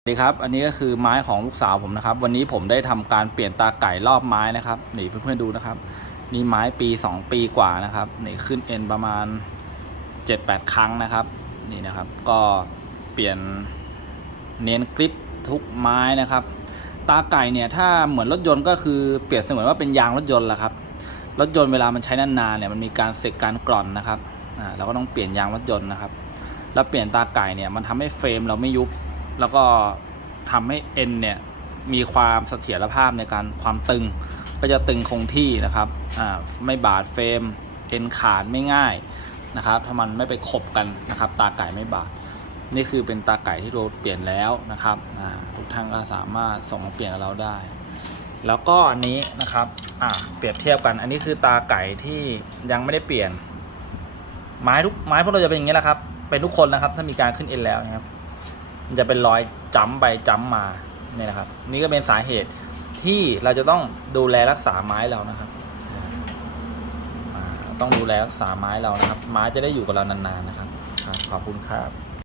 สวัสดีครับ อันนี้ก็คือไม้ของลูกสาวผมนะครับ วันนี้ผมได้ทำการเปลี่ยนตาไก่รอบไม้นะครับนี่เพื่อนๆดูนะครับ นี่ไม้ปี 2 ปีกว่านะครับนี่ขึ้นเอ็นประมาณ 7-8 ครั้งนะครับ นี่นะครับ ก็เปลี่ยนเน้นกริปทุกไม้นะครับ ตาไก่เนี่ยถ้าเหมือนรถยนต์ก็คือเปรียบเสมือนว่าเป็นยางรถยนต์แหละครับ รถยนต์เวลามันใช้นานๆเนี่ยมันมีการเสกการกร่อนนะครับอ่าเราก็ต้องเปลี่ยนยางรถยนต์นะครับ แล้วเปลี่ยนตาไก่เนี่ยมันทำให้เฟรมเราไม่ยุบ แล้วก็ทำให้เอ็นเนี่ยมีความเสถียรภาพในการความตึง ก็จะตึงคงที่นะครับอ่าไม่บาดเฟรม เอ็นขาดไม่ง่ายนะครับ ถ้ามันไม่ไปขบกันนะครับ ตาไก่ไม่บาด นี่คือเป็นตาไก่ที่เราเปลี่ยนแล้วนะครับทุกท่านก็สามารถส่งมาเปลี่ยนกับเราได้ แล้วก็อันนี้นะครับเปรียบเทียบกัน อันนี้คือตาไก่ที่ยังไม่ได้เปลี่ยน ไม้ทุกไม้พวกเราจะเป็นอย่างนี้แหละครับ เป็นทุกคนนะครับ ถ้ามีการขึ้นเอ็นแล้วนะครับ มันจะเป็นรอยจ้ำไปจ้ำมาเนี่ยนะครับ นี่ก็เป็นสาเหตุที่เราจะต้องดูแลรักษาไม้เรานะครับต้องดูแลรักษาไม้เรานะครับ ไม้จะได้อยู่กับเรานานๆนะครับขอบคุณครับ